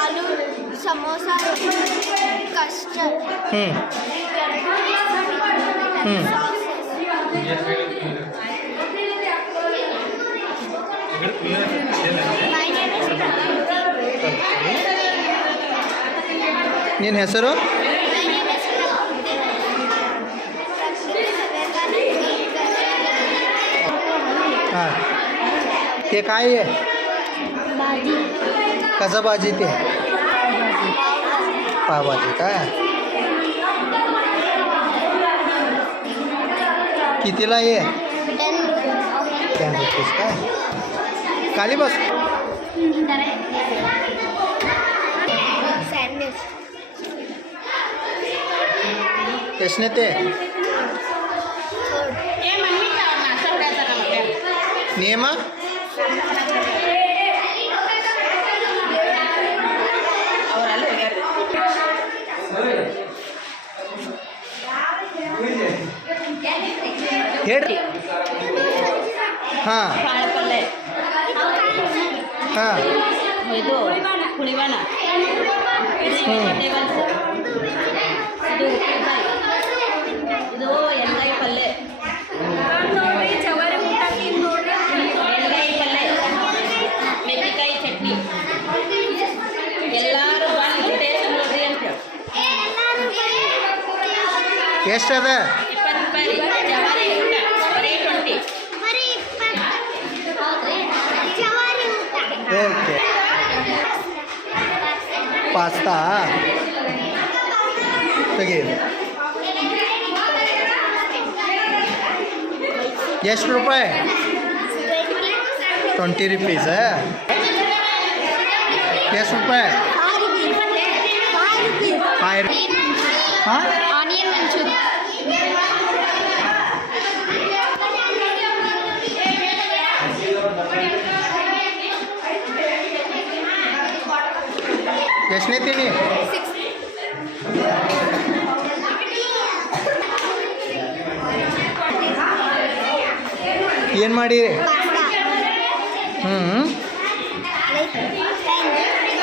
ಆಲೂ samosa custard ನಿನ್ನ ಹೆಸರು? हाँ ते काय आहे? कसं भाजी ते? पावभाजी काय? कितीला आहे? 10 रुपीज काय? खाली बस. कसने ते? नियम ಹೇಳ್ರಿ. ಹಾಂ ಹಾಂ ಇದು ಹುಳಿವಾಣ ಇದು ಎಣ್ಗಾಯಿ ಪಲ್ಯ ಎಣ್ಗಾಯಿ ಪಲ್ಯ ಮೆಣಸಿಕಾಯಿ ಚಟ್ನಿ ಎಲ್ಲರೂ ಬಂದು ಟೇಸ್ಟ್ ನೋಡ್ರಿ ಅಂತ ಎಷ್ಟದ? 20 ರೂಪಾಯಿ ಜವಾರಿ ಊಟ ಬರೀ 20. ಓಕೆ ಪಾಸ್ತಾ ತೆಗೀರಿ. ಎಷ್ಟು ರೂಪಾಯಿ? 20 rupees. ಎಷ್ಟು ರೂಪಾಯಿ? 5 ಹಾಂ ಆನಿಯನ್ ಮಂಚೂರಿ ಎಷ್ಟನೇ ತಿನ್ನಿ? ಏನು ಮಾಡಿರಿ?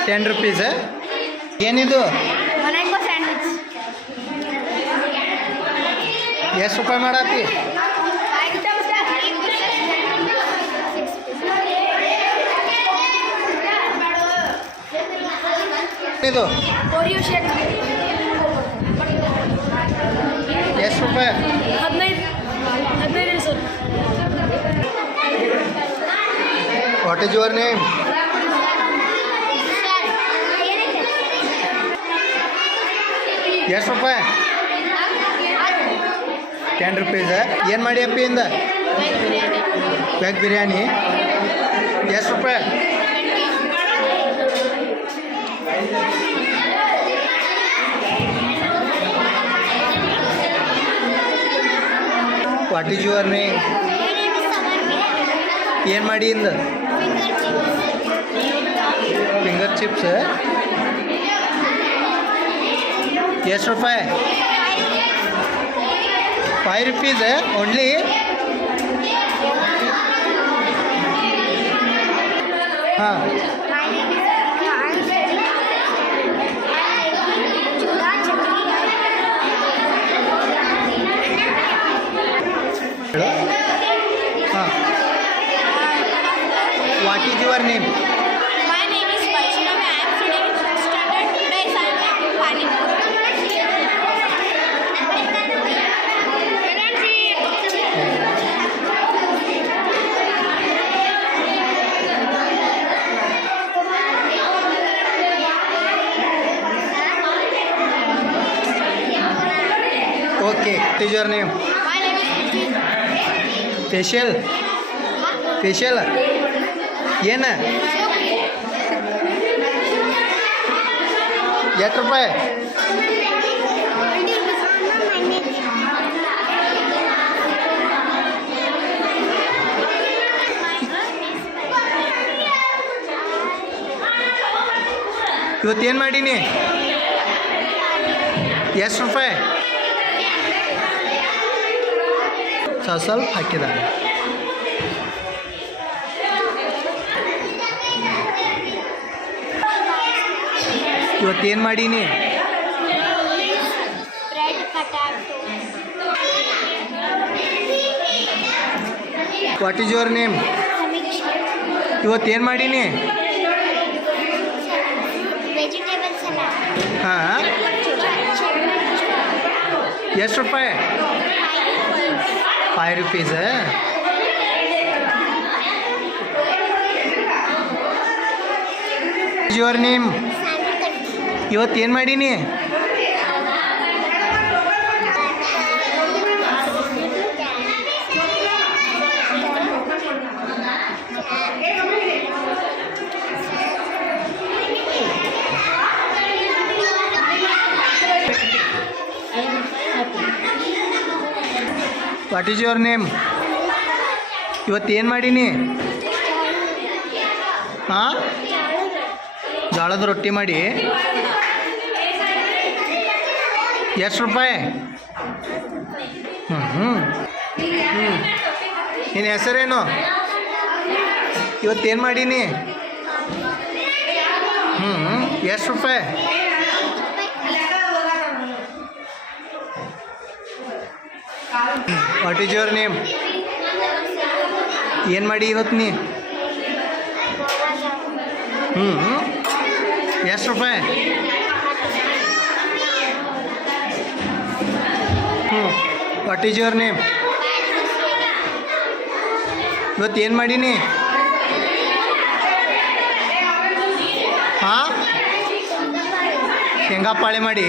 10 rupees. ಏನಿದು? ಮ್ಯಾಂಗೋ ಸ್ಯಾಂಡ್ವಿಚ್ ಎಷ್ಟು ರೂಪಾಯಿ ಮಾಡತ್ತಿ? ಇದು ಓರಿಯೋ ಶೇಕ್ ಎಷ್ಟು ರೂಪಾಯಿ? 15 sir. What is your name? ಎಷ್ಟು ರೂಪಾಯಿ? 10 rupees. ಏನು ಮಾಡಿ ಅಪ್ಪಿಯಿಂದ? ವೆಗ್ ಬಿರಿಯಾನಿ. ಎಷ್ಟು ರೂಪಾಯಿ? What is your name? ಏನು ಮಾಡಿ ಇಂದ? Finger chips. ಎಷ್ಟು ರೂಪಾಯಿ? 5 rupees ಓನ್ಲಿ. ಹಾಂ ಹಾಂ what is your name? My name is Vaishnavi. I am studying in 6th standard. Today I am eating pani puri. Okay, what is your name? My name is Vicky. Facial? Facial? ಏನು? ಎಷ್ಟು ರೂಪಾಯಿ? ಇವತ್ತೇನು ಮಾಡೀನಿ? ಎಷ್ಟು ರೂಪಾಯಿ? ಸ್ವಲ್ಪ ಹಾಕಿದ್ದಾನೆ. ಇವತ್ತೇನು ಮಾಡೀನಿ? Bread potato. What is your name? Sameeksha. ಇವತ್ತೇನು ಮಾಡೀನಿ? Vegetable salad. ಹಾಂ, ಎಷ್ಟು ರೂಪಾಯಿ? 5 rupees. Your name? ಇವತ್ತೇನು ಮಾಡೀನಿ? What is your name? ಇವತ್ತೇನು ಮಾಡೀನಿ? ಹಾಂ, ಜೋಳದ ರೊಟ್ಟಿ ಮಾಡಿ. ಎಷ್ಟು ರೂಪಾಯಿ? ನಿನ್ನ ಹೆಸರೇನು? ಇವತ್ತೇನು ಮಾಡೀನಿ? ಎಷ್ಟು ರೂಪಾಯಿ? What is your name? ಏನು ಮಾಡಿ ಇವತ್ತು ನೀ? ಎಷ್ಟು ರೂಪಾಯಿ? What is your name? ಇವತ್ತು ಏನು ಮಾಡೀನಿ? ಹಾಂ, ಶೇಂಗಾಪಾಳೆ ಮಾಡಿ.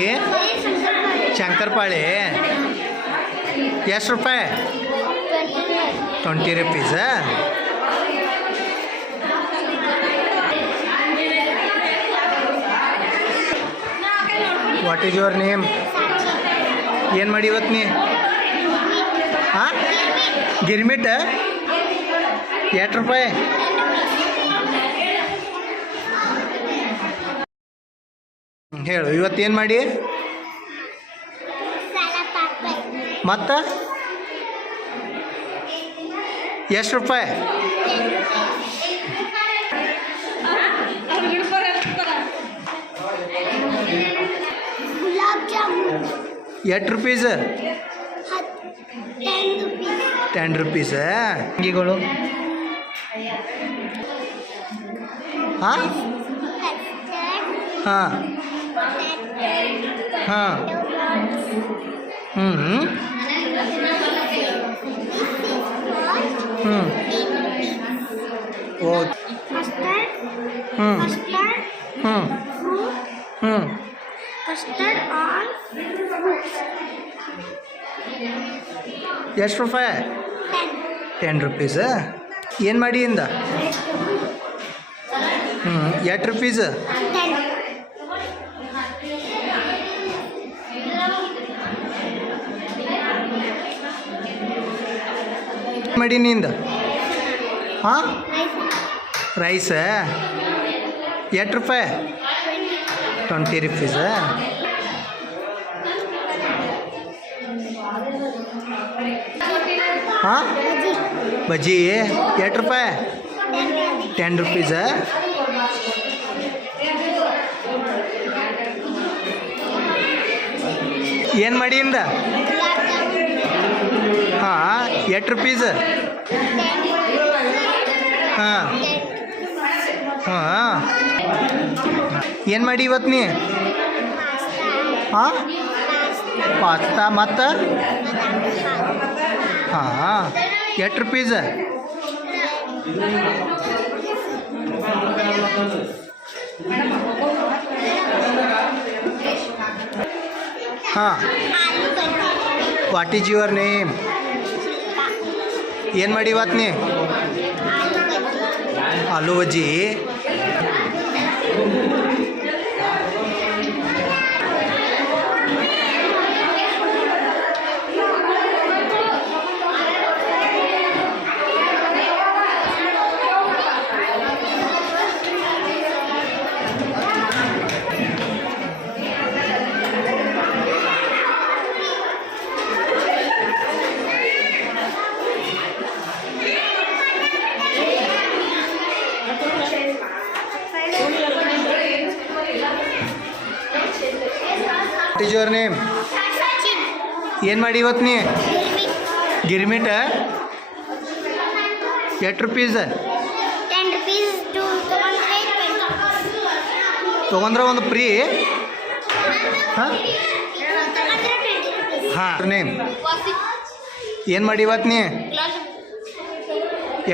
ಶಂಕರಪಾಳೆ ಎಷ್ಟು ರೂಪಾಯಿ? 20 rupees. What is your name? ಏನು ಮಾಡಿ ಇವತ್ತು ನೀ? ಹಾಂ, ಗಿರ್ಮಿಟ್ ಎಷ್ಟು ರೂಪಾಯಿ? ಹೇಳು, ಇವತ್ತೇನು ಮಾಡಿ? ಮತ್ತು ಎಷ್ಟು ರೂಪಾಯಿ? ಗುಲಾಬ್ ಜಾಮೂನ್. ಎಷ್ಟು ರುಪೀಸ್? 10 rupees. ಅಂಗಿಗಳು ಹಾಂ ಹಾಂ ಹಾಂ ಓ ಕಸ್ಟರ್ಡ್ ಆನ್ ಫ್ರೂಟ್ಸ್. ಎಷ್ಟು ರೂಪಾಯಿ? 10 rupees. ಏನು ಮಾಡಿ ಇಂದ? ಎಷ್ಟು ರುಪೀಸ್? 10. ಮಾಡಿ ನಿಂದ? ಹಾಂ, ರೈಸ್ ಎಷ್ಟು ರೂಪಾಯಿ? 20 rupees. ಹಾಂ, ಬಜ್ಜಿ ಎಷ್ಟು ರೂಪಾಯಿ? 10 rupees. ಏನು ಮಾಡಿ ಇಂದ? ಹಾಂ, ಎಷ್ಟು ರುಪೀಸ್? ಹಾಂ ಹಾಂ, ಏನು ಮಾಡಿ ಇವತ್ತು ನೀ? ಹಾಂ, ಪಾಸ್ತಾ ಮತ್ತು ಹಾಂ, ಎಷ್ಟು ರುಪೀಸ್? ಹಾಂ, ವಾಟ್ ಈಸ್ ಯುವರ್ ನೇಮ್? ಏನು ಮಾಡಿ ಇವತ್ತು ನೀ? Aloo bajji. What is your name? Sachin. ಏನು ಮಾಡಿ ಇವತ್ತು ನೀ? ಗಿರ್ಮಿಟ ಎಷ್ಟು ರುಪೀಸ್? 10 rupees to ತೊಗೊಂಡ್ರೆ ಒಂದು ಫ್ರೀ. ಹಾಂ 20 rupees. ಹಾಂ ನೇಮ್ Wasit. ಏನು ಮಾಡಿ ಇವತ್ತು ನೀ? Glass.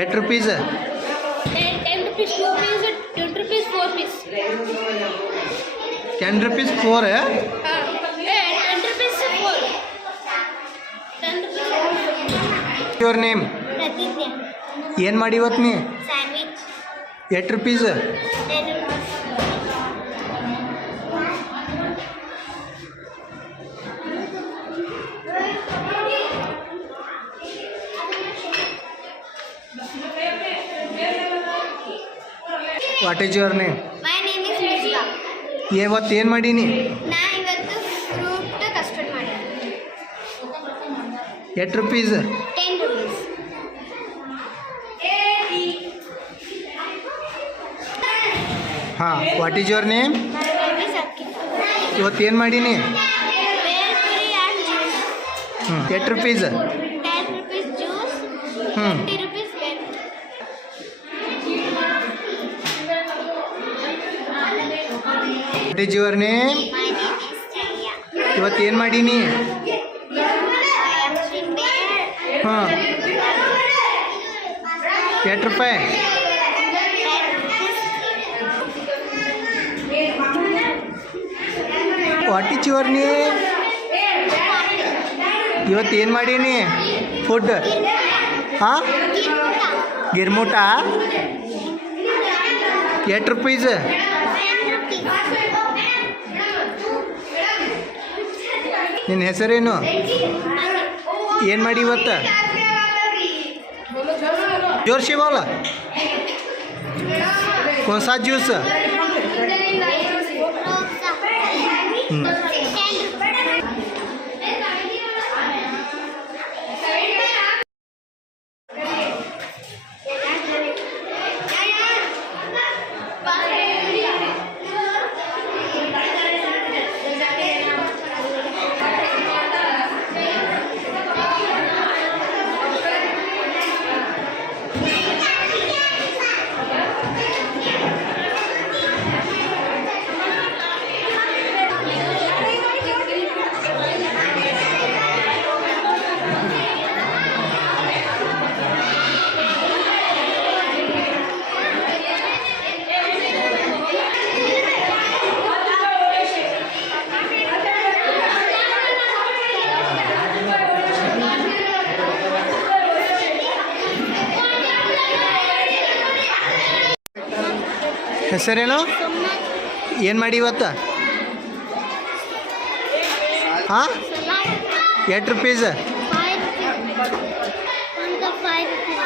ಎಷ್ಟು rupees? 10 rupees 2 piece, 20 rupees 4 piece. 10 rupees 4. 10 rupees 4. 10 rupees. Your name? Pratidya. ಏನು ಮಾಡಿ ಇವತ್ತು ನೀ? Sandwich. ಎಷ್ಟು rupees? 10 rupees. What is your name? My name is Misbah. ಇವತ್ತು ಏನು ಮಾಡೀನಿ? ನಾ ಇವತ್ತು ಫ್ರೂಟ್ ಕಸ್ಟರ್ಡ್ ಮಾಡಿದ್ದೀನಿ. ಎಷ್ಟು ರುಪೀಸ್? 10 rupees. ಹಾಂ what is your name? My name is Akita. ಇವತ್ತು ಏನು ಮಾಡೀನಿ? Puri and juice. ಎಷ್ಟು rupees? 10 rupees juice. 20 rupees bell. What is your name? My name is Chaya. ಇವತ್ತು ಏನು ಮಾಡೀನಿ? I am sitting there. ಹಾಂ ಎಷ್ಟು ರೂಪಾಯಿ? 10 rupees. What is your name? ಇವತ್ತು ಏನು ಮಾಡೀನಿ ಫುಡ್? ಹಾಂ ಗಿರ್ಮೂಟ ಎಷ್ಟು ರುಪೀಸ್? 10 rupees. ನಿನ್ನ ಹೆಸರೇನು? ಏನು ಮಾಡಿ ಇವತ್ತು? ಜೋರ್ ಶಿವಲ್ಲ कौन सा जूस? ಹೆಸರೇನು? ಏನು ಮಾಡಿ ಇವತ್ತು? ಹಾಂ ಎಷ್ಟು rupees? 5 rupees. On the 5 rupees.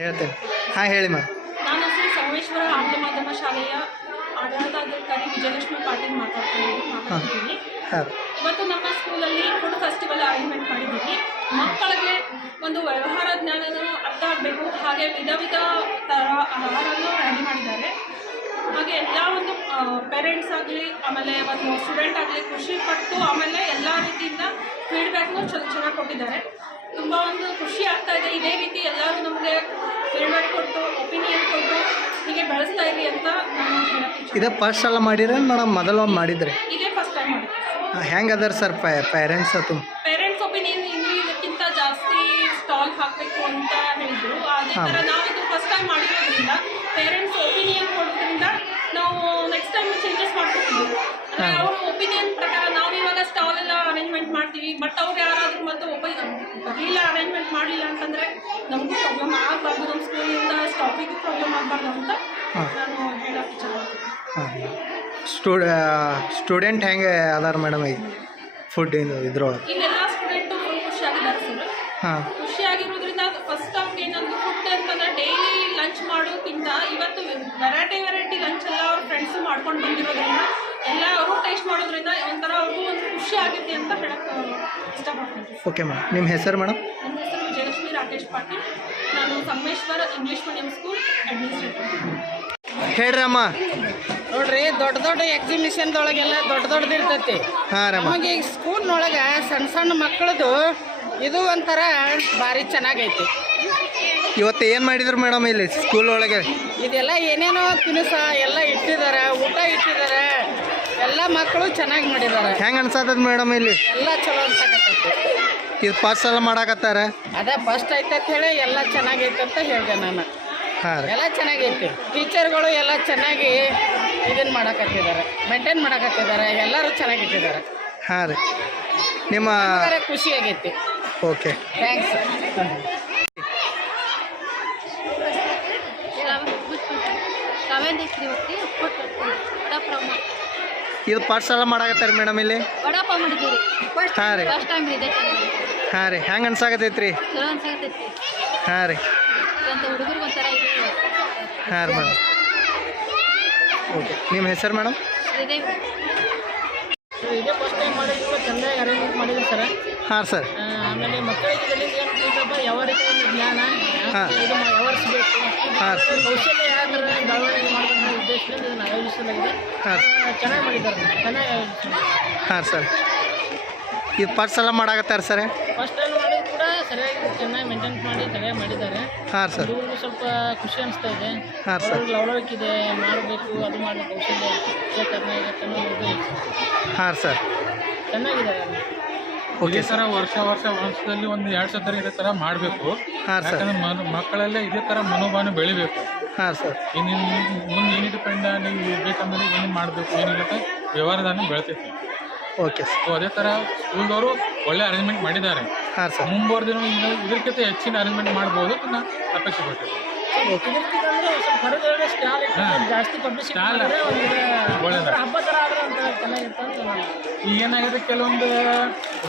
ಹೇಳ್ತೇನೆ. ಹಾಂ ಹೇಳಿ ಮಾ. ನಾನು ಶ್ರೀ ಸೋಮೇಶ್ವರ ಆಂಗ್ಲ ಮಾಧ್ಯಮ ಶಾಲೆಯ ಆಡಳಿತಾಧಿಕಾರಿ ವಿಜಯಲಕ್ಷ್ಮಿ ಪಾಟೀಲ್ ಮಾತಾಡ್ತಿದ್ದೀನಿ. ಹಾಂ ಇವತ್ತು ನಮ್ಮ ಸ್ಕೂಲಲ್ಲಿ ಫುಡ್ ಫೆಸ್ಟಿವಲ್ ಅರೇಂಜ್ಮೆಂಟ್ ಮಾಡಿದ್ದೀವಿ. ಮಕ್ಕಳಿಗೆ ಒಂದು ವ್ಯವಹಾರ ಜ್ಞಾನನೂ ಅರ್ಥ ಆಗಬೇಕು, ಹಾಗೆ ವಿಧ ವಿಧ ಥರ ಆಹಾರನೂ ರೆಡಿ ಮಾಡಿದ್ದಾರೆ. ಹಾಗೆ ಎಲ್ಲ ಒಂದು ಪೇರೆಂಟ್ಸ್ ಆಗಲಿ ಆಮೇಲೆ ಒಂದು ಸ್ಟೂಡೆಂಟ್ ಆಗಲಿ ಖುಷಿ ಪಟ್ಟು ಆಮೇಲೆ ಎಲ್ಲ ರೀತಿಯಿಂದ ಫೀಡ್ಬ್ಯಾಕ್ನು ಚೆನ್ನಾಗಿ ಕೊಟ್ಟಿದ್ದಾರೆ. ತುಂಬ ಒಂದು ಖುಷಿ ಆಗ್ತಾ ಇದೆ. ಇದೇ ರೀತಿ ಎಲ್ಲರೂ ನಮಗೆ ಫೀಡ್ಬ್ಯಾಕ್ ಕೊಟ್ಟು ಒಪಿನಿಯನ್ ಕೊಟ್ಟು ಹೀಗೆ ಬೆಳೆಸ್ತಾ ಇರಿ ಅಂತ ನಾನು ಹೇಳಕ್ಕೆ ಇದೇ ಫಸ್ಟ್ ಸಲ ಮಾಡಿದ್ರೆ ಮೇಡಮ್ ಮೊದಲು ಒಂದು ಮಾಡಿದ್ರಿ? ಇದೇ ಫಸ್ಟ್ ಟೈಮ್ ಮಾಡಿದ್ದೆ. ಹೆಂಗೆ ಅದಾರ ಸರ್ ಪೇರೆಂಟ್ಸ್ ಪೇರೆಂಟ್ಸ್ ಒಪಿನಿಯನ್ ಇನ್ನೂ ಇದಕ್ಕಿಂತ ಜಾಸ್ತಿ ಸ್ಟಾಲ್ ಹಾಕಬೇಕು ಅಂತ ಹೇಳಿದ್ರು. ಅದೇ ಥರ ನಾವು ಇದು ಫಸ್ಟ್ ಟೈಮ್ ಮಾಡಿರೋದ್ರಿಂದ ಪೇರೆಂಟ್ಸ್ ಒಪಿನಿಯನ್ ಕೊಡೋದ್ರಿಂದ ನಾವು ನೆಕ್ಸ್ಟ್ ಟೈಮ್ ಚೇಂಜಸ್ ಮಾಡ್ಕೊತೀವಿ. ಅಂದರೆ ಅವ್ರ ಒಪಿನಿಯನ್ ಪ್ರಕಾರ ನಾವು ಇವಾಗ ಸ್ಟಾಲ್ ಎಲ್ಲ ಅರೇಂಜ್ಮೆಂಟ್ ಮಾಡ್ತೀವಿ, ಬಟ್ ಅವ್ರು ಯಾರಾದರೂ ಮತ್ತು ವೀಲ್ ಅರೇಂಜ್ಮೆಂಟ್ ಮಾಡಲಿಲ್ಲ ಅಂತಂದರೆ ನಮಗೂ ಪ್ರಾಬ್ಲಮ್ ಆಗಬಾರ್ದು, ನಮ್ಮ ಸ್ಕೂಲಿಂದ ಸ್ಟಾಫಿಗೂ ಪ್ರಾಬ್ಲಮ್ ಆಗಬಾರ್ದು ಅಂತ ನಾನು ಹೇಳೋಕ್ಕೆ ಇಚ್ಛೆ ಮಾಡ್ತೀನಿ. ಸ್ಟೂಡೆಂಟ್ ಹೆಂಗೆ ಅದಾರ ಮೇಡಮ್ ಈಗ ಫುಡ್ ಇದ್ರೊಳಗೆ? ಇಲ್ಲೆಲ್ಲ ಸ್ಟೂಡೆಂಟು ಖುಷಿಯಾಗಿದ್ದಾರೆ ಸರ್. ಹಾಂ, ಖುಷಿಯಾಗಿರೋದ್ರಿಂದ ಫಸ್ಟ್ ಅವ್ರಿಗೆ ಏನಂದ್ರೆ ಫುಡ್ ಅಂತಂದರೆ ಡೈಲಿ ಲಂಚ್ ಮಾಡೋಕ್ಕಿಂತ ಇವತ್ತು ವೆರೈಟಿ ಲಂಚ್ ಎಲ್ಲ ಅವ್ರ ಫ್ರೆಂಡ್ಸು ಮಾಡ್ಕೊಂಡು ಬಂದಿರೋದ್ರಿಂದ ಎಲ್ಲ ಅವರು ಟೇಸ್ಟ್ ಮಾಡೋದ್ರಿಂದ ಒಂಥರ ಅವ್ರಿಗೂ ಒಂದು ಖುಷಿ ಆಗೈತಿ ಅಂತ ಹೇಳಕ್ಕೆ ಇಷ್ಟಪಡ್ತೀನಿ. Okay madam. ನಿಮ್ಮ ಹೆಸರು ಮೇಡಮ್? ನನ್ನ ಹೆಸರು ವಿಜಯಲಕ್ಷ್ಮಿ ರಾಕೇಶ್ ಪಾಟೀಲ್. ನಾನು Sangameshwara English medium school administrator. ಹೇಳ್ರಿ ಅಮ್ಮ. ನೋಡ್ರಿ, ದೊಡ್ಡ ಎಕ್ಸಿಬಿಷನ್ದೊಳಗೆಲ್ಲ ದೊಡ್ಡದು ಇರ್ತೈತಿ. ಹಾಂ ರಮ್ಮ. ನಮಗೆ ಈಗ ಸ್ಕೂಲ್ನೊಳಗೆ ಸಣ್ಣ ಮಕ್ಕಳದು ಇದು ಒಂಥರ ಭಾರಿ ಚೆನ್ನಾಗೈತಿ. ಇವತ್ತು ಏನು ಮಾಡಿದ್ರು ಮೇಡಮ್ ಇಲ್ಲಿ ಸ್ಕೂಲ್ ಒಳಗೆ? ಇದೆಲ್ಲ ಏನೇನೋ ತಿನಿಸ ಎಲ್ಲ ಇಟ್ಟಿದ್ದಾರೆ, ಊಟ ಇಟ್ಟಿದ್ದಾರೆ, ಎಲ್ಲ ಮಕ್ಕಳು ಚೆನ್ನಾಗಿ ಮಾಡಿದ್ದಾರೆ. ಹೆಂಗೆ ಅನ್ಸತ್ತದ ಮೇಡಮ್ ಇಲ್ಲಿ? ಎಲ್ಲ ಚಲೋ ಅನ್ಸಕತ್ತೈತಿ. ಇದು ಫಸ್ಟ್ ಸಲ ಮಾಡಾಕತ್ತಾರ? ಅದೇ ಫಸ್ಟ್ ಐತೆ ಅಂತ ಹೇಳಿ ಎಲ್ಲ ಚೆನ್ನಾಗೈತೆ ಅಂತ ಹೇಳಿದೆ ನಾನು. ಹಾಂ ರೀ. ಎಲ್ಲ ಚೆನ್ನಾಗೈತಿ. ಟೀಚರ್ಗಳು ಎಲ್ಲ ಚೆನ್ನಾಗಿ ಇದನ್ನು ಮಾಡಕತ್ತಿದ್ದಾರೆ, ಮೇಂಟೈನ್ ಮಾಡಕತ್ತಿದ್ದಾರೆ, ಎಲ್ಲರೂ ಚೆನ್ನಾಗಿಟ್ಟಿದ್ದಾರೆ. ಹಾಂ ರೀ. ನಿಮ್ಮ ಖುಷಿ ಆಗೈತಿ. Okay, thanks. ಇದು ಫಸ್ಟ್ ಸಲ ಮಾಡಾಕತ್ತಾರ ಮೇಡಮ್ ಇಲ್ಲಿ? ವಡಾಪಾವ್ ಮಾಡಿದ್ದೀವಿ ಹಾಂ ರೀ. ಫಸ್ಟ್ ಟೈಮ್ ಇದೆ. ಹಾಂ ರೀ. ಹೆಂಗೆ ಅನ್ಸಾಕತೈತಿ ರೀ? ಚಲೋ ಅನ್ಸಾಕತ್ತೈತಿ. ಹಾಂ ರೀ. ಅಂತ ಹುಡುಗರಿಗೆ ಒಂಥರ ಇದು. ಹಾಂ ರೀ ಮೇಡಮ್. ಓಕೆ. ನಿಮ್ಮ ಹೆಸರು ಮೇಡಮ್? ಶ್ರೀದೇವಿ. ಇದೇ ಫಸ್ಟ್ ಟೈಮ್ ಮಾಡಿದ್ರು, ಚೆನ್ನಾಗಿ ಅರೇಂಜ್ಮೆಂಟ್ ಮಾಡಿದ್ರು ಸರ್. ಹಾಂ ಸರ್. ಆಮೇಲೆ ಮಕ್ಕಳಿಗೆ ಇದರಿಂದ ಏನು ತಿಳ್ಕೊಬ್ಬ ಯಾವ ರೀತಿ ಒಂದು ಜ್ಞಾನ ಇದು ವ್ಯವಹರಿಸಬೇಕು, ಕೌಶಲ್ಯ ಯಾವ ಥರ ಬೆಳವಣಿಗೆ ಮಾಡಬೇಕು ಉದ್ದೇಶದಿಂದ ಇದನ್ನು ಆಯೋಜಿಸಲಾಗಿದೆ. ಹಾಂ ಚೆನ್ನಾಗಿ ಮಾಡಿದ್ದಾರೆ, ಚೆನ್ನಾಗಿ ಆಯೋಜಿಸಿದ್ದಾರೆ. ಹಾಂ ಸರ್. ಇದು ಫಸ್ಟ್ ಸಲ ಮಾಡಾಕತ್ತಾರ ಸರ್? ಫಸ್ಟ್ ಟೈಮ್ ಮಾಡಿದ್ರು ಕೂಡ ಸರಿಯಾಗಿ ಚೆನ್ನಾಗಿ ಮೇಂಟೈನ್ ಮಾಡಿ ಸರಿಯಾಗಿ ಮಾಡಿದ್ದಾರೆ. ಹಾಂ ಸರ್. ಹುಡುಗರು ಸ್ವಲ್ಪ ಖುಷಿ ಅನಿಸ್ತಾ ಇದೆ. ಹಾಂ ಸರ್. ಲವಲವಿಕಿದೆ, ಮಾಡಬೇಕು, ಅದು ಮಾಡಬೇಕು, ಕೌಶಲ್ಯ ಇದೇ ಥರ ಅನ್ನೋದು. ಹಾಂ ಸರ್. ಚೆನ್ನಾಗಿದೆ. Okay sir. ವರ್ಷದಲ್ಲಿ ಒಂದು 2 ಸಲ ಇದೇ ಥರ ಮಾಡಬೇಕು. ಹಾಂ ಸರ್. ಯಾಕಂದ್ರೆ ಮಕ್ಕಳಲ್ಲೇ ಇದೇ ಥರ ಮನೋಭಾವನೆ ಬೆಳಿಬೇಕು. ಹಾಂ ಸರ್. ಇನ್ನು ಮುಂದೆ ಏನಿದೆ ಫ್ರೆಂಡ ನೀವು ಬೇಕಂದ್ರೆ ಏನು ಮಾಡಬೇಕು ಏನಿಲ್ಲ ವ್ಯವಹಾರದಾನ ಬೆಳ್ತೈತಿ. Okay sir. ಸೊ ಅದೇ ಥರ ಸ್ಕೂಲ್ದವರು ಒಳ್ಳೆ ಅರೇಂಜ್ಮೆಂಟ್ ಮಾಡಿದ್ದಾರೆ. ಹಾಂ ಸರ್. ಮುಂಬರುವ ದಿನ ಇದಕ್ಕಿಂತ ಹೆಚ್ಚಿನ ಅರೇಂಜ್ಮೆಂಟ್ ಮಾಡ್ಬೋದು ಅಂತ ನಾನು ಅಪೇಕ್ಷೆ ಪಡ್ತೀನಿ. ಜಾಸ್ತಿ ಪಬ್ಲಿಸಿಟಿ ಸ್ಟಾಲ್ ಒಳ್ಳೆಯದ. ಹಬ್ಬ ಥರ ಆದ್ರೆ ಒಂಥರ ಚೆನ್ನಾಗಿತ್ತು ಅಂತ ನಾನು. ಈಗ ಏನಾಗಿದೆ, ಕೆಲವೊಂದು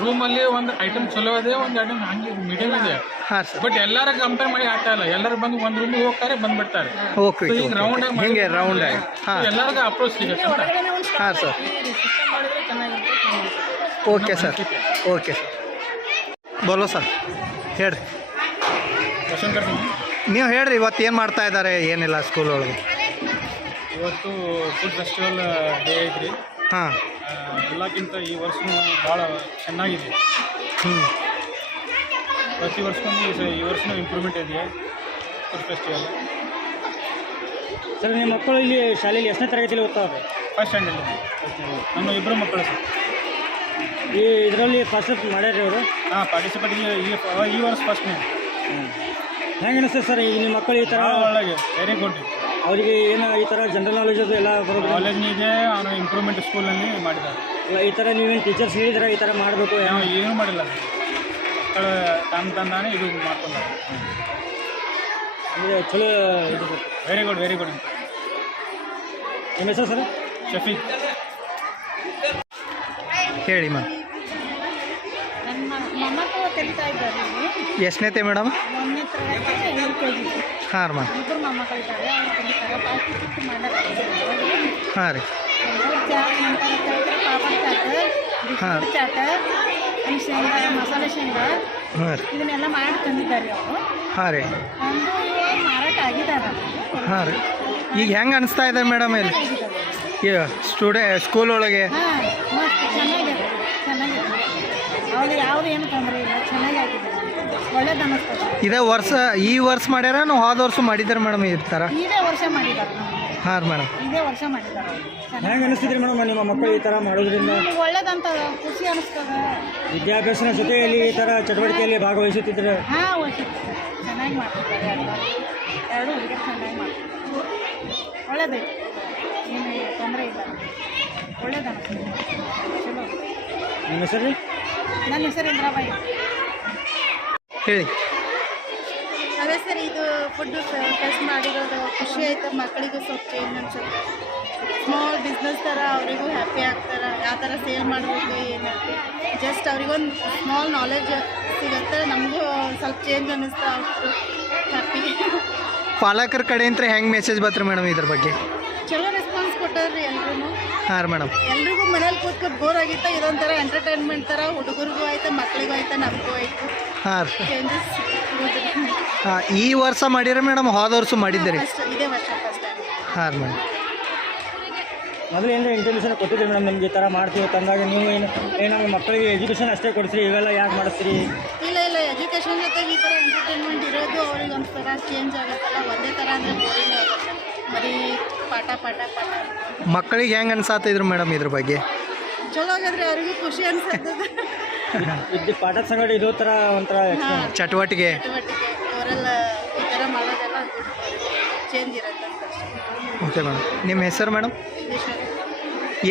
ರೂಮಲ್ಲಿ ಒಂದು ಐಟಮ್ ಚಲೋ ಇದೆ, ಒಂದು ಐಟಮ್ ಹಂಗೆ ಮೀಡಿಯಮ್ ಇದೆ. ಹಾಂ ಸರ್. ಬಟ್ ಎಲ್ಲರೂ ಕಂಪೇರ್ ಮಾಡಿ ಆಗ್ತಾ ಇಲ್ಲ. ಎಲ್ಲರೂ ಬಂದು ಒಂದು ರೂಮಿಗೆ ಹೋಗ್ತಾರೆ, ಬಂದ್ಬಿಡ್ತಾರೆ. ಓಕೆ. ಈಗ ರೌಂಡ್ ಆಗಿ ಹಿಂಗೆ ರೌಂಡ್ ಆಗಿ. ಹಾಂ. ಎಲ್ಲರಿಗೂ ಅಪ್ರೋಚ್ ಸಿಗುತ್ತೆ. ಹಾಂ ಸರ್. ಸಿಸ್ಟಮ್ ಮಾಡಿದ್ರೆ ಚೆನ್ನಾಗಿರುತ್ತೆ. Okay sir. Okay sir. ಬೋಲೋ ಸರ್. ಹೇಳ್ರಿ. ನೀವು ಹೇಳ್ರಿ, ಇವತ್ತು ಏನು ಮಾಡ್ತಾ ಇದ್ದಾರೆ ಏನಿಲ್ಲ ಸ್ಕೂಲ್ ಒಳಗೆ? ಇವತ್ತು ಫುಡ್ ಫೆಸ್ಟಿವಲ್ ಡೇ ಐತ್ರಿ. ಹಾಂ. ಎಲ್ಲಕ್ಕಿಂತ ಈ ವರ್ಷನೂ ಭಾಳ ಚೆನ್ನಾಗಿದೆ. ಪ್ರತಿ ವರ್ಷಕ್ಕೊಂದು ಈ ವರ್ಷನೂ ಇಂಪ್ರೂವ್ಮೆಂಟ್ ಇದೆ ಫುಡ್ ಫೆಸ್ಟಿವಲ್. ಸರ್, ನಿಮ್ಮ ಮಕ್ಕಳು ಇಲ್ಲಿ ಶಾಲೆಯಲ್ಲಿ ಎಷ್ಟನೇ ತರಗತಿಯಲ್ಲಿ ಓದ್ತಾವ್ರೆ? ಫಸ್ಟ್ ಸ್ಟ್ಯಾಂಡರ್ಡ್ ನಮ್ಮ ಇಬ್ಬರು ಮಕ್ಕಳು ಸರ್. ಇದರಲ್ಲಿ ಫಸ್ಟ್ ಮಾಡ್ಯಾರ ಅವರು? ಹಾಂ, ಪಾರ್ಟಿಸಿಪೇಟ್ ಈ ವರ್ಷ ಫಸ್ಟ್ನೇ. ಹೆಂಗೆ ಅನಿಸ್ತದೆ ಸರ್ ಈಗ ನಿಮ್ಮ ಮಕ್ಕಳು ಈ ಥರ? ಒಳ್ಳೆಗೆ ವೆರಿ ಗುಡ್. ಅವರಿಗೆ ಏನು ಈ ಥರ ಜನರಲ್ ನಾಲೆಜ್ ಅದು ಎಲ್ಲ ಬರೋದು? ಕಾಲೇಜ್ನಿಗೆ ಅವನು ಇಂಪ್ರೂವ್ಮೆಂಟ್ ಸ್ಕೂಲಲ್ಲಿ ಮಾಡಿದ್ದಾರೆ. ಅಲ್ಲ, ಈ ಥರ ನೀವೇನು ಟೀಚರ್ಸ್ ಹೇಳಿದ್ರೆ ಈ ಥರ ಮಾಡಬೇಕು? ನಾವು ಏನೂ ಮಾಡಿಲ್ಲ, ಮಕ್ಕಳು ತಂದಾನೆ ಇದು ಮಾಡ್ಕೊಂಡಾರೆ. ಅಂದರೆ ಚಲೋ ಇದು. Very good, very good. ನಿಮ್ಮ ಹೆಸರು ಸರ್? ಶಫೀಕ್. ಹೇಳಿ ಮ್ಯಾಮ್. ನನ್ನ ಮೊಮ್ಮಕ್ಕಳು ಕಲಿತಾ ಇದ್ದಾರೆ ಇಲ್ಲಿ. ಎಷ್ಟನೇತೆ ಮೇಡಮ್? 1ನೇ ತರಗತಿ LKG. ಹಾಂ ಮ್ಯಾಮ್. ಇಬ್ಬರು ಮೊಮ್ಮಕ್ಕಳಿದ್ದಾರೆ, ಅವ್ರು ಕಲಿತಾರೆ. ಪಾರ್ಟಿಸಿಪೇಟ್ ಮಾಡಕ್ಕೆ. ಹಾಂ ರೀ. ಚಾಟ್ ನಂತರ ಪಾಪಡ್ ಚಾಟ್, ಬಿಸ್ಕಿಟ್ ಚಾಟ್, ಶೇಂಗಾ, ಮಸಾಲೆ ಶೇಂಗಾ, ಹಾಂ ರೀ. ಇದನ್ನೆಲ್ಲ ಮಾಡಿ ತಂದಿದ್ದಾರೆ ಅವರು. ಹಾಂ ರೀ. ಒಂದು ಮಾರಾಟ ಆಗಿದ್ದಾರೆ. ಹಾಂ ರೀ. ಈಗ ಹೆಂಗೆ ಅನಿಸ್ತಾ ಇದೆ ಮೇಡಮ್ ಇಲ್ಲಿ ಸ್ಕೂಲ್ ಒಳಗೆ? ಹಾಂ, ಮಸ್ತ್ ಚೆನ್ನಾಗಿದೆ, ಚೆನ್ನಾಗಿದೆ. ಅವ್ರು ಯಾವುದು ಏನು ತೊಂದರೆ ಇಲ್ಲ, ಚೆನ್ನಾಗಾಗಿದೆ, ಒಳ್ಳೇದು ಅನ್ನಿಸ್ತದೆ. ಈ ವರ್ಷ ಮಾಡ್ಯಾರ ನಾವು ಹೋದ ವರ್ಷ ಮಾಡಿದ್ದಾರೆ ಮೇಡಮ್ ಈ ಥರ? ಇದೇ ವರ್ಷ ಮಾಡಿದ್ದಾರೆ. ಹಾಂ ಮೇಡಮ್. ಇದೇ ವರ್ಷ ಮಾಡಿದ್ದಾರೆ. ಹೆಂಗೆ ಅನಿಸ್ತಿದ್ರಿ ಮೇಡಮ್ ನಿಮ್ಮ ಮಕ್ಕಳು ಈ ಥರ ಮಾಡೋದ್ರಿಂದ? ಒಳ್ಳೇದಂತ ಖುಷಿ ಅನಿಸ್ತದೆ. ವಿದ್ಯಾಭ್ಯಾಸನ ಜೊತೆಯಲ್ಲಿ ಈ ಥರ ಚಟುವಟಿಕೆಯಲ್ಲಿ ಭಾಗವಹಿಸುತ್ತಿದ್ರೆ? ಹಾಂ, ಚೆನ್ನಾಗಿ ಮಾಡ್ತಿದ್ದಾರೆ. ಎರಡು ಹುಡುಗರು ಚೆನ್ನಾಗಿ ಮಾಡ್ತಿದ್ದಾರೆ. ಒಳ್ಳೇದೈತೆ, ಏನು ತೊಂದರೆ ಇಲ್ಲ, ಒಳ್ಳೇದು ಅನಿಸ್ತದೆ, ಚಲೋ. ನಿಮ್ಮ ಹೆಸರು? ನನ್ನ ಹೆಸರು ಇಂದ್ರಾಬಾಯಿ. ಹೇಳಿ. ಅದೇ ಸರ್ ಇದು ಫುಡ್ ಟೆಸ್ಟ್ ಮಾಡಿರೋದು ಖುಷಿ ಆಯ್ತು, ಮಕ್ಕಳಿಗೂ ಸ್ವಲ್ಪ ಚೇಂಜ್ ಅನ್ಸುತ್ತೆ. ಸ್ಮಾಲ್ ಬಿಸ್ನೆಸ್ ಥರ ಅವರಿಗೂ ಹ್ಯಾಪಿ ಆಗ್ತಾರೆ, ಯಾವ ಥರ ಸೇಲ್ ಮಾಡಬೇಕು ಏನು, ಜಸ್ಟ್ ಅವ್ರಿಗೊಂದು ಸ್ಮಾಲ್ ನಾಲೆಜ್ ಸಿಗುತ್ತೆ, ನಮಗೂ ಸ್ವಲ್ಪ ಚೇಂಜ್ ಅನ್ನಿಸ್ತಾ ಅವ್ರು ಹ್ಯಾಪಿ. ಪಾಲಕರ ಕಡೆಯಿಂದ ಹೆಂಗೆ ಮೆಸೇಜ್ ಬತ್ರಿ ಮೇಡಮ್ ಇದ್ರ ಬಗ್ಗೆ? ಚಲೋ ರೆಸ್ಪಾನ್ಸ್ ಕೊಟ್ಟಾರ್ರಿ ಎಲ್ರೂ. ಹಾಂ ರೀ ಮೇಡಮ್. ಎಲ್ರಿಗೂ ಮನೇಲಿ ಕೂತ್ಕೊಂಡು ಬೋರ್ ಆಗಿತ್ತು, ಇದೊಂಥರ ಎಂಟರ್ಟೈನ್ಮೆಂಟ್ ಥರ ಹುಡುಗರಿಗೂ ಆಯ್ತು, ಮಕ್ಕಳಿಗೂ ಆಯ್ತು, ನಮಗೂ ಆಯಿತು. ಹಾಂ ರೀ. ಚೇಂಜಸ್ ಹಾಂ, ಈ ವರ್ಷ ಮಾಡಿರಿ ಮೇಡಮ್, ಹೋದ ವರ್ಷ ಮಾಡಿದ್ದೀರಿ? ಇದೇ ವರ್ಷ ಫಸ್ಟ್ ಟೈಮ್. ಹಾಂ ರೀ ಮೇಡಮ್. ಮೊದಲು ಏನಾರ ಇಂಟರ್ವ್ಯೂಷನ್ ಕೊಟ್ಟಿದ್ರಿ ಮೇಡಮ್, ನಿಮ್ಗೆ ಈ ಥರ ಮಾಡ್ತೀವಿ ತಂದಾಗ ನೀವು ನಮ್ಮ ಮಕ್ಕಳಿಗೆ ಎಜುಕೇಷನ್ ಅಷ್ಟೇ ಕೊಡಿಸ್ರಿ, ಇವೆಲ್ಲ ಯಾಕೆ ಮಾಡಿಸ್ತೀರಿ? ಇಲ್ಲ ಎಜುಕೇಷನ್ ಜೊತೆಗೆ ಈ ಥರ ಎಂಟರ್ಟೈನ್ಮೆಂಟ್ ಇರೋದು ಅವ್ರಿಗೆ ಒಂಥರ ಚೇಂಜ್ ಆಗುತ್ತಲ್ಲ, ಒಂದೇ ಥರ ಅಂದರೆ ಬೋರಿಂಗ್ ಆಗುತ್ತೆ, ಬರೀ ಪಾಠ. ಮಕ್ಕಳಿಗೆ ಹೆಂಗೆ ಅನ್ಸಾತಿದ್ರು ಮೇಡಮ್ ಇದ್ರ ಬಗ್ಗೆ? ಚಲೋ ಆಗಿದ್ರೆ ಅವ್ರಿಗೂ ಖುಷಿ ಅನ್ಸುತ್ತೆ. ಇದು ಪಾಠದ ಸಂಗಡ ಇದೋ ಥರ ಒಂಥರ ಚಟುವಟಿಕೆ ಅವರೆಲ್ಲ ಈ ಥರ ಮಾಡೋದೆಲ್ಲ ಚೇಂಜ್ ಇರುತ್ತೆ ಅಂತ ಅಷ್ಟೇ. Okay madam. ನಿಮ್ಮ ಹೆಸರು ಮೇಡಮ್?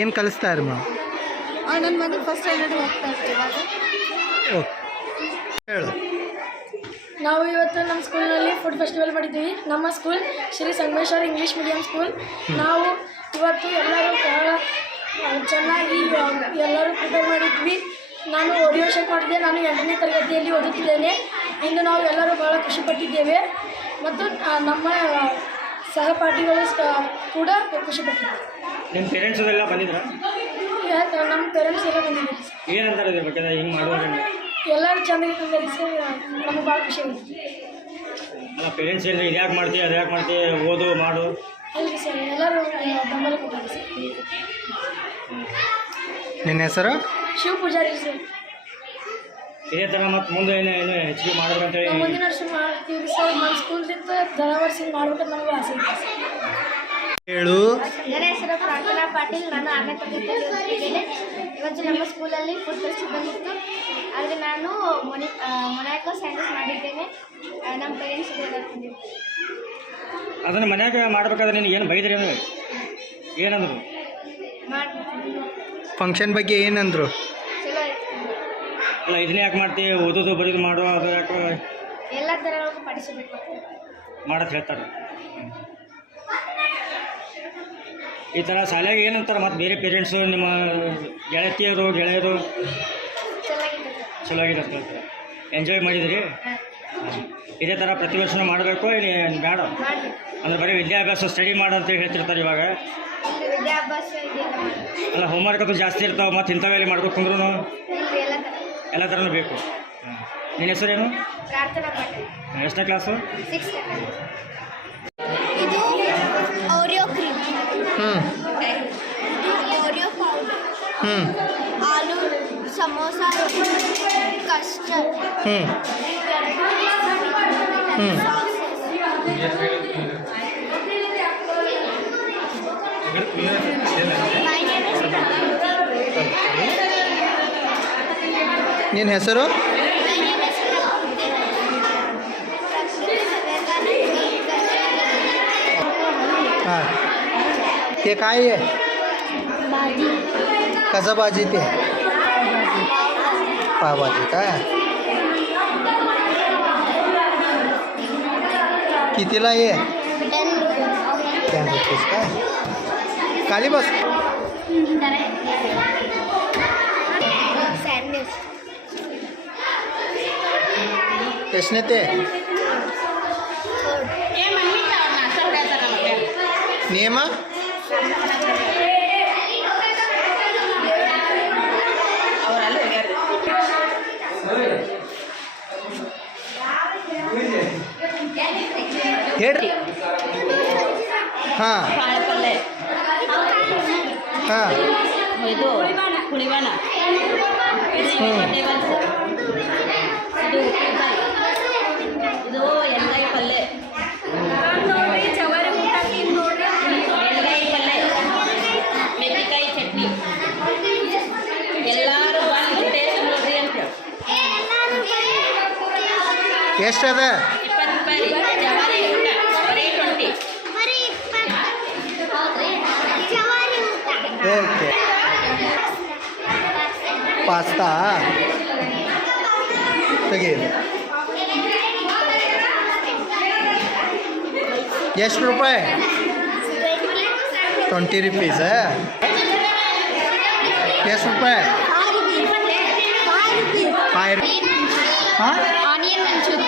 ಏನು ಕಲಿಸ್ತಾ ಇರಿ ಮೇಡಮ್? ನನ್ನ ಮಗಳು ಫಸ್ಟ್ ಸ್ಟ್ಯಾಂಡರ್ಡ್ ಹೋಗ್ತಾ ಇರ್ತೀವಿ ಇವಾಗ. ಓಕೆ, ಹೇಳು. ನಾವು ಇವತ್ತು ನಮ್ಮ ಸ್ಕೂಲ್ನಲ್ಲಿ ಫುಡ್ ಫೆಸ್ಟಿವಲ್ ಮಾಡಿದ್ದೀವಿ. ನಮ್ಮ school Shri Sangameshwara English medium school. ನಾವು ಇವತ್ತು ಎಲ್ಲರೂ ಚೆನ್ನಾಗಿ ಎಲ್ಲರೂ ಪ್ರಿಪೇರ್ ಮಾಡಿದ್ವಿ. ನಾನು ಓರಿಯೋ ಶೇಕ್ ಮಾಡಿದ್ದೆ. ನಾನು 8ನೇ ತರಗತಿಯಲ್ಲಿ ಓದುತ್ತಿದ್ದೇನೆ. ಇಂದು ನಾವು ಎಲ್ಲರೂ ಬಹಳ ಖುಷಿಪಟ್ಟಿದ್ದೇವೆ ಮತ್ತು ನಮ್ಮ ಸಹಪಾಠಿಗಳು ಕೂಡ ಖುಷಿಪಟ್ಟಿದ್ದಾರೆ. ನಿಮ್ಮ ಪೇರೆಂಟ್ಸ್ ಎಲ್ಲ ಬಂದಿದ್ರಾ? ನಮ್ಮ ಪೇರೆಂಟ್ಸ್ ಎಲ್ಲ ಬಂದಿದ್ದಾರೆ. ಏನಂತಾರೆ ಇದ್ರ ಬಗ್ಗೆ ಹಿಂಗೆ ಮಾಡೋದ್ರಿಂದ? ಎಲ್ಲರೂ ಚೆನ್ನಾಗಿದ್ದಾರೆ ಸರ್, ನಮಗೆ ಭಾಳ ಖುಷಿ ಆಗುತ್ತೆ. ಅಲ್ಲ, ಪೇರೆಂಟ್ಸ್ ಹೇಳಿದ್ರೆ ಇದು ಯಾಕೆ ಮಾಡ್ತೀವಿ, ಅದು ಯಾಕೆ ಮಾಡ್ತೀವಿ, ಓದು ಮಾಡು? ಅಲ್ರಿ ಸರ್, ಎಲ್ಲರೂ ಬೆಂಬಲ ಕೊಟ್ಟಿದ್ದಾರೆ ಸರ್. ನಿನ್ನ ಹೆಸರು? ಶಿವ ಪೂಜಾರಿ ಸರ್. ಇದೇ ಥರ ಮತ್ತು ಮುಂದೆ ಏನು ಹೆಚ್ಚಿಗೆ ಮಾಡ್ಬೇಕಂತ ನಾವು ಮುಂದಿನ ವರ್ಷ ಮಾಡ್ತೀವಿ ಸರ್. ನಮ್ಮ ಸ್ಕೂಲ್ದಿಂದ ಧರಾವರ್ಸಿಂಗ್ ಮಾಡ್ಬೇಕಂತ ನಮಗೆ ಆಸೆ ಇದೆ ಸರ್. ಹೇಳು. ನನ್ನ ಹೆಸರು ಪ್ರಾರ್ಥನಾ ಪಾಟೀಲ್. ನಾನು 6ನೇ ತರಗತಿಯಲ್ಲಿ ಓದುತ್ತಿದ್ದೇನೆ. ಇವತ್ತು ನಮ್ಮ ಸ್ಕೂಲಲ್ಲಿ ಫುಡ್ ಫೆಸ್ಟಿವಲ್ ಇತ್ತು. ಆದರೆ ನಾನು ಮೊನಾಕೋ ಸ್ಯಾಂಡ್ವಿಚ್ ಮಾಡಿದ್ದೇನೆ. ನಮ್ಮ ಪೇರೆಂಟ್ಸ್ ಎಲ್ಲ ಬಂದಿದ್ದರು. ಅದನ್ನು ಮನ್ಯಾಗ ಮಾಡ್ಬೇಕಾದ್ರೆ ನಿನಗೆ ಏನು ಬೈದ್ರಿ ಅಂದ್ರೆ ಏನಂದ್ರು? ಫಂಕ್ಷನ್ ಬಗ್ಗೆ ಏನಂದ್ರು? ಚಲೋ ಆಯ್ತು. ಅಲ್ಲ, ಇದನ್ನೇ ಯಾಕೆ ಮಾಡ್ತೀವಿ, ಓದೋದು ಬರೀದು ಮಾಡೋ ಅದು ಯಾಕೆ ಎಲ್ಲ ಥರಗಳಿಗೂ ಪಾರ್ಟಿಸಿಪೇಟ್ ಮಾಡ್ತೀವಿ. ಮಾಡಕ್ಕೆ ಹೇಳ್ತಾರೆ. ಈ ಥರ ಶಾಲೆಗೆ ಏನಂತಾರೆ ಮತ್ತು ಬೇರೆ ಪೇರೆಂಟ್ಸು, ನಿಮ್ಮ ಗೆಳತಿಯರು ಗೆಳೆಯರು? ಚಲೋ ಆಗಿದೆ ಅಂತ ಹೇಳ್ತಾರೆ. ಎಂಜಾಯ್ ಮಾಡಿದಿರಿ? ಇದೇ ಥರ ಪ್ರತಿ ವರ್ಷನೂ ಮಾಡಬೇಕು, ಏನು ಬೇಡ? ಅಂದರೆ ಬರೀ ವಿದ್ಯಾಭ್ಯಾಸ ಸ್ಟಡಿ ಮಾಡು ಅಂತೇಳಿ ಹೇಳ್ತಿರ್ತಾರೆ ಇವಾಗ. ವಿದ್ಯಾಭ್ಯಾಸ ಅಲ್ಲ, ಹೋಮ್ವರ್ಕ್ ಅದು ಜಾಸ್ತಿ ಇರ್ತಾವೆ, ಮತ್ತು ಇಂಥವೆಲ್ಲ ಮಾಡ್ಬೇಕಂದ್ರೂ ಎಲ್ಲ ಥರನೂ ಬೇಕು. ನಿನ್ನ ಹೆಸರೇನು? ಪ್ರಾರ್ಥನಾ ಪಾಟೀಲ್. ಎಷ್ಟನೇ ಕ್ಲಾಸು? 6th. ಇದು ಓರಿಯೋ ಕ್ರೀಮ್, ಓರಿಯೋ ಪೌಡರ್, ಆಲೂ ಸಮೋಸ, ಕಸ್ಟರ್ಡ್, ನಿನ್ನ ಹೆಸರು? हाँ, ये काय आहे? कसं भाजी ते? पावभाजी का? कितीला आहे? 10 रुपीज का? खाली बस. ಸ್ಯಾಂಡ್ವಿಚ್ ಎಷ್ಟನೇ ते? ನಿಯಮ? ಹೇಳ್ರಿ. ಹಾಂ ಹಾಂ, ಇದು ಹುಳಿವಾಣ, ಇದು ಎಣ್ಗಾಯಿ ಪಲ್ಯ, ಜವಾರಿ ಊಟ ನೋಡ್ರಿ, ಎಣ್ಗಾಯಿ ಪಲ್ಯ, ಮೆಣಸಿನಕಾಯಿ ಚಟ್ನಿ. ಎಲ್ಲರೂ ಬಂದು ಟೇಸ್ಟ್ ನೋಡ್ರಿ ಅಂತ. ಎಷ್ಟದ? 20 ರೂಪಾಯಿ ಜವಾರಿ ಊಟ, ಬರೀ 20. ಓಕೆ. ಪಾಸ್ತಾ ತೆಗೀರಿ. ಎಷ್ಟು ರೂಪಾಯಿ? 20 rupees. ಎಷ್ಟು ರೂಪಾಯಿ? 5 ಹಾಂ ಆನಿಯನ್ ಮಂಚೂರಿ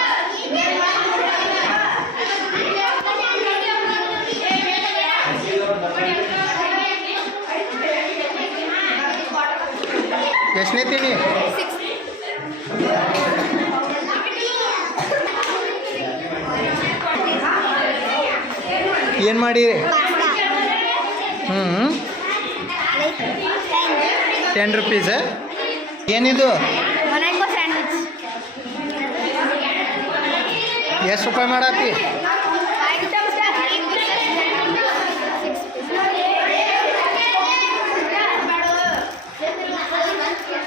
ಎಷ್ಟನೇ ತಿಂಡಿ? ಏನು ಮಾಡಿರಿ? 10 rupees. ಏನಿದು? ಮೊನಾಕೋ ಸ್ಯಾಂಡ್ವಿಚ್ ಎಷ್ಟು ರೂಪಾಯಿ ಮಾಡತ್ತಿ?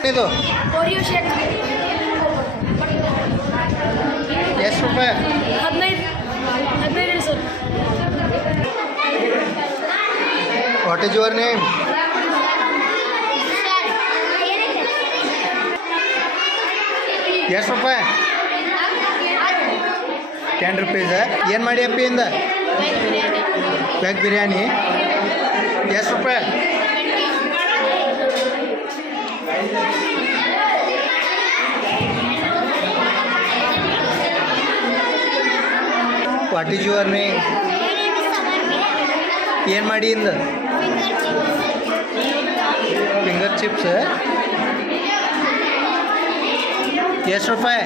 ಇದು ಓರಿಯೋ ಶೇಕ್ ಎಷ್ಟು ರೂಪಾಯಿ? 15 sir. What is your name? ಎಷ್ಟು ರೂಪಾಯಿ? 10 rupees. ಏನು ಮಾಡಿ ಅಪ್ಪಿಯಿಂದ? ವೆಗ್ ಬಿರಿಯಾನಿ. ಎಷ್ಟು ರೂಪಾಯಿ? What is your name? ಏನು ಮಾಡಿ ಇಂದ? Finger chips. ಎಷ್ಟು ರೂಪಾಯಿ?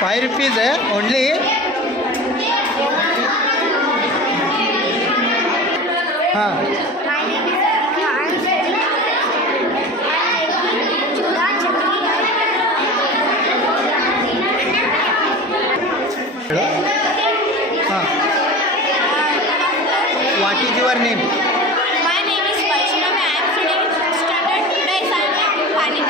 5 rupees ಓನ್ಲಿ. ಹಾಂ ಹಾಂ what is your name? My name is Vaishnavi. I am studying in 6th standard. Today I am Pani.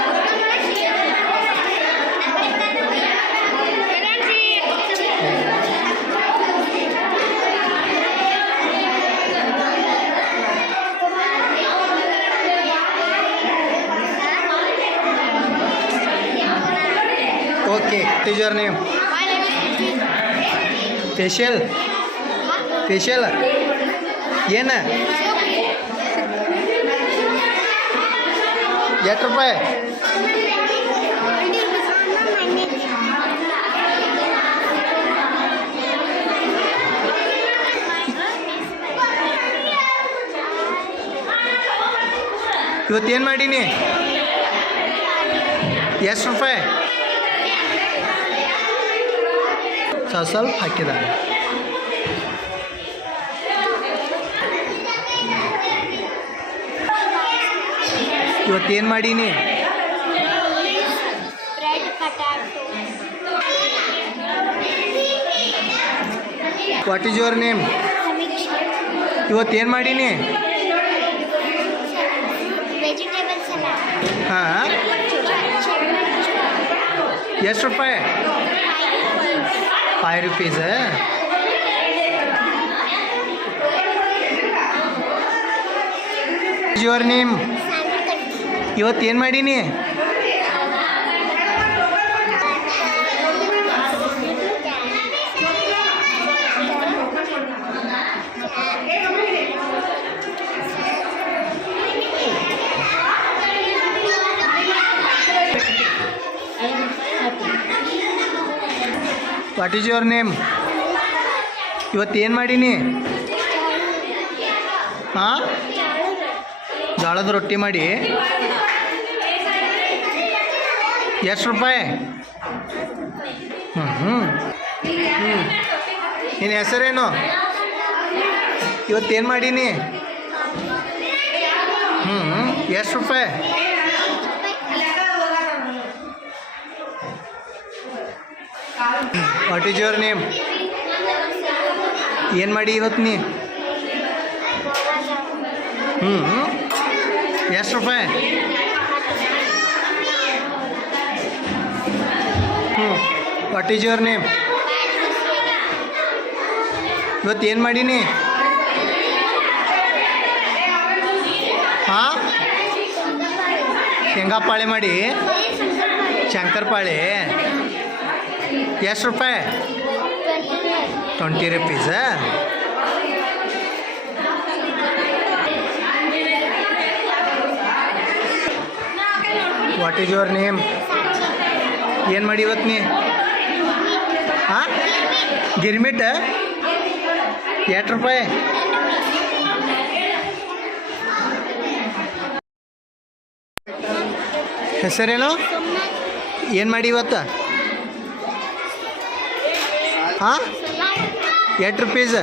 Okay, what is your name? My name is Facial? Facial? ಏನು? ಎಷ್ಟು ರೂಪಾಯಿ? ಇವತ್ತೇನು ಮಾಡೀನಿ? ಎಷ್ಟು ರೂಪಾಯಿ? ಸ್ವಲ್ಪ ಹಾಕಿದ. ಇವತ್ತೇನು ಮಾಡೀನಿ? bread potato. What is your name? ಇವತ್ತೇನು ಮಾಡೀನಿ? Vegetable salad. ಹಾಂ ಎಷ್ಟು ರೂಪಾಯಿ? 5 rupees. Your name? ಇವತ್ತೇನು ಮಾಡೀನಿ? What is your name? ಇವತ್ತೇನು ಮಾಡೀನಿ? ಹಾಂ ಜೋಳದ ರೊಟ್ಟಿ ಮಾಡಿ. ಎಷ್ಟು ರೂಪಾಯಿ? ನಿನ್ನ ಹೆಸರೇನು? ಇವತ್ತೇನು ಮಾಡೀನಿ? ಎಷ್ಟು ರೂಪಾಯಿ? What is your name? ಏನು ಮಾಡಿ ಇವತ್ತು ನೀ? ಎಷ್ಟು ರೂಪಾಯಿ? What is your name? ಇವತ್ತು ಏನು ಮಾಡೀನಿ? ಹಾಂ ಶೇಂಗಾ ಪಾಳೆ ಮಾಡಿ. ಶಂಕರ್ ಪಾಳೆ. ಎಷ್ಟು ರೂಪಾಯಿ? 20 rupees. What is your name? ಏನು ಮಾಡಿ ಇವತ್ತು ನೀ? ಹಾಂ, ಗಿರ್ಮಿಟ್ ಎಷ್ಟು ರೂಪಾಯಿ? ಹೆಸರೇನು? ಏನು ಮಾಡಿ ಇವತ್ತು? ಹಾಂ, ಎಷ್ಟು ರೂಪೀಸ್?